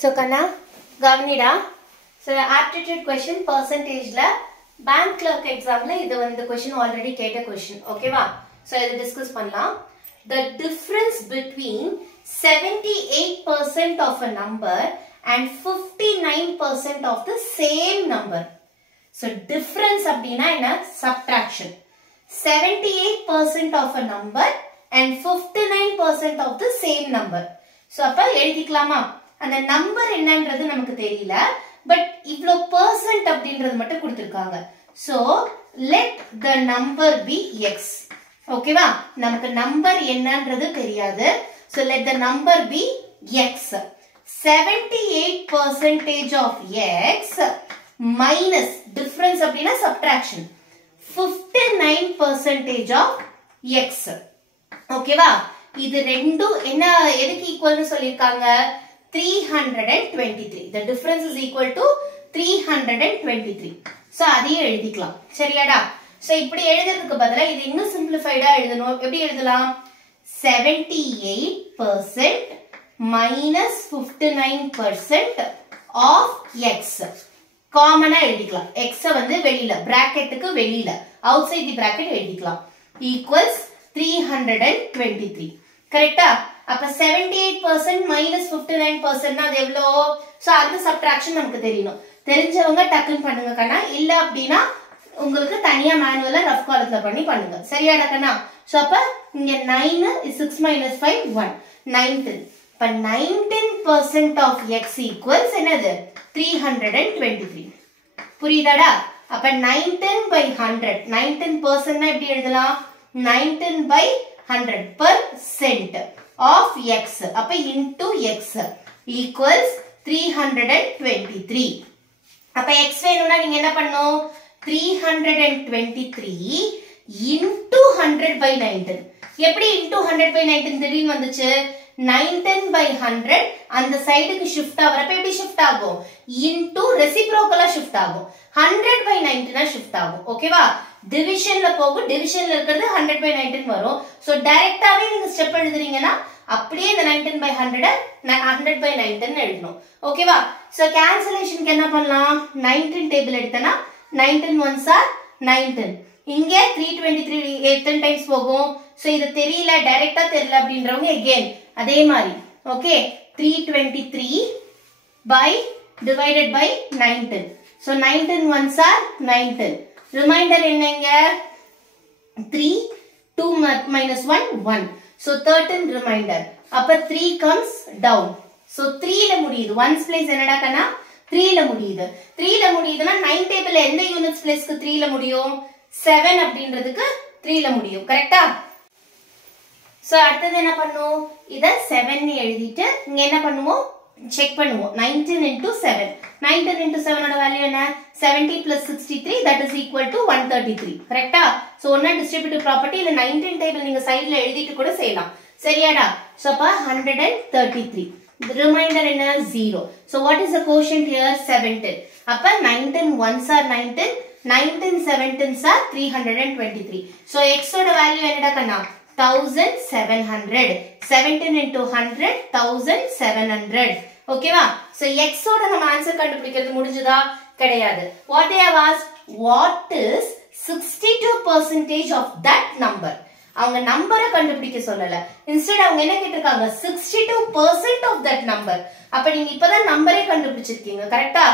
So Kanna, Gavanida. So aptitude question percentage la bank clerk exam la idu vandu question already keta question. Okay va? So idu discuss pannalam. The difference between 78% of a number and 59% of the same number. So difference abdina enna subtraction. 78% of a number and 59% of the same number. So appa எழுதிக்கலாமா? அந்த number என்னன்றது நமக்கு தெரியல, but இவ்ளோ percent அப்படின்றது மட்டும் கொடுத்திருக்காங்க. So let the number be x. ஓகேவா? நமக்கு நம்பர் என்னன்றது தெரியாது. So let the number be x. 78% of x minus difference அப்படினா subtraction 59% of x. ஓகேவா? இது ரெண்டும் என்ன எதுக்கு ஈக்குவல்னு சொல்லிருக்காங்க? 323. The difference is equal to 323. So அதையே எழுதிக்கலாம். சரியாடா? So இப்படி எழுதுறதுக்கு பதிலா இது இன்னும் சிம்பிளிஃபைடா எழுதணும். எப்படி எழுதலாம்? 78% minus 59% of x. காமனா எழுதிக்கலாம். x வந்து வெளியில பிராக்கெட்டுக்கு வெளியில outside the bracket எழுதிக்கலாம். Equals 323. கரெக்டா? அப்ப 78% minus 59% அது எவ்வளோ? சோ அந்த சப்ட்ராக்ஷன் நமக்கு தெரியணும். தெரிஞ்சவங்க டக்குன்னு பண்ணுங்க கண்ணா. இல்ல அப்படின்னா உங்களுக்கு தனியா மேனுவலா ரஃப் காலத்துல பண்ணி பண்ணுங்க. சரியாடா கண்ணா? சோ அப்ப இங்க 9 is 6 minus 5 1 19. இப்ப 19% of x equals என்னது? 323. புரியுதாடா? அப்ப 19 by 100. 19% எப்படி எழுதலாம்? 19 by 100% of x. அப்ப into x equals 323. அப்ப x வேணும்னா நீங்க என்ன பண்ணணும்? 323 into 100 by 19. எப்படி into 100 by 19 திடீர்னு வந்துச்சு? 19 by 100 அந்த சைடுக்கு ஷிஃப்ட் ஆவறப்ப எப்படி ஷிஃப்ட் ஆகும்? into ரெசிப்ரோக்கலா ஷிஃப்ட் ஆகும். 100 by 19 ஷிஃப்ட் ஆகும். ஓகேவா? டிவிஷன்ல போகும். டிவிஷன்ல இருக்கிறது 100 by 19 வரும். சோ டைரக்டாவே நீங்க ஸ்டெப் எழுதுறீங்கன்னா அப்படியே இந்த 19 by 100 by 19 எழுதணும். ஓகேவா? சோ கேன்சலேஷனுக்கு என்ன பண்ணலாம்? 19 டேபிள் எடுத்தனா 19 ones are 19. இங்க 323 எத்தனை டைம்ஸ் போகும்? சோ இது தெரியல, டைரக்டா தெரியல அப்படின்றவங்க again அதே மாதிரி okay 323 by divided by 19. So 19 ones are 19. Remainder என்னங்க? 3 2 minus 1 1. So 13 remainder. அப்ப 3 comes down. So 3 ல முடியுது. 1's place என்னடா கண்ணா? 3 ல முடியுது. 3 ல முடியுதுன்னா 9 டேபிள்ல எந்த யூனிட்ஸ் பிளேஸ்க்கு 3 ல முடியும்? 7 அப்படின்றதுக்கு 3 ல முடியும். கரெக்ட்டா? சோ அடுத்து என்ன பண்ணுவோம்? இத 7 னு எழுதிட்டு இங்க என்ன பண்ணுவோம்? செக் பண்ணுவோம். 19 into 7. 19 into 7 ஓட வேல்யூ என்ன? 70 plus 63 that is equal to 133. கரெக்ட்டா? சோ ஒண்ணா டிஸ்ட்ரிபியூட்டிவ் ப்ராப்பர்ட்டி இல்ல 19 டேபிள் நீங்க சைடுல எழுதிட்டு கூட செய்யலாம். சரியாடா? சோ அப்ப 133. The remainder என்ன? 0. So what is the quotient here? 17. அப்ப 19 ones are 19. 19 17s are 323. So x ஓட வேல்யூ என்னடா கண்ணா? 1700. 17 into 100 1700. ஓகேவா? So x ஓட நம்ம ஆன்சர் கண்டுபிடிக்கிறது முடிஞ்சதா? கிடையாது. What they have asked? What is 62% of that number? அவங்க நம்பரை கண்டுபிடிக்க சொல்லல. இன்ஸ்டெட் அவங்க என்ன கேட்டிருக்காங்க? 62% of that number. அப்ப நீங்க இப்பதான் நம்பரே கண்டுபிடிச்சிருக்கீங்க. கரெக்ட்டா?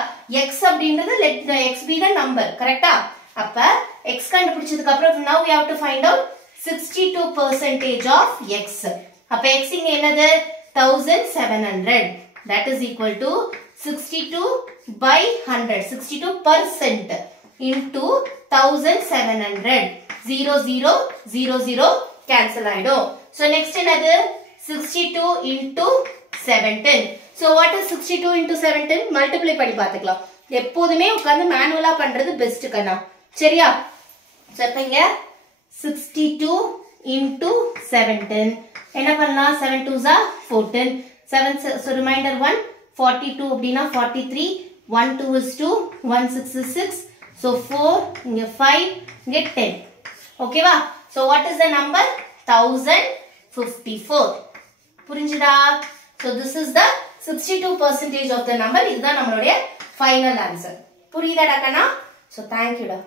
x அப்படின்றது let the x be the number. கரெக்ட்டா? அப்ப x கண்டுபிடிச்சதுக்கு அப்புறம் now we have to find out 62% of x. அப்ப x இங்க என்னது? 1700. That is equal to 62 by 100. 62% into 1700. 0 0 0 0 cancel ஆயிடும். So next என்னது? 62 into 17. So what is 62 into 17? Multiply பண்ணி பார்த்துக்கலாம். எப்போதுமே உட்கார்ந்து மேனுவலா பண்றது பெஸ்ட் கண்ணா. சரியா? So இப்ப இங்க 62 into 17. என்ன பண்ணலாம்? 7 2s are 14. 7 so remainder 1 42 அப்படினா 43. 1 2 is 2. 1 6 is 6. So 4 இங்க 5 இங்க 10. ஓகேவா? So what is the number? 1054. புரிஞ்சுதா? So this is the 62% of the number. இதுதான் நம்மளுடைய final answer. புரியுதாடா Kanna? So thank you டா.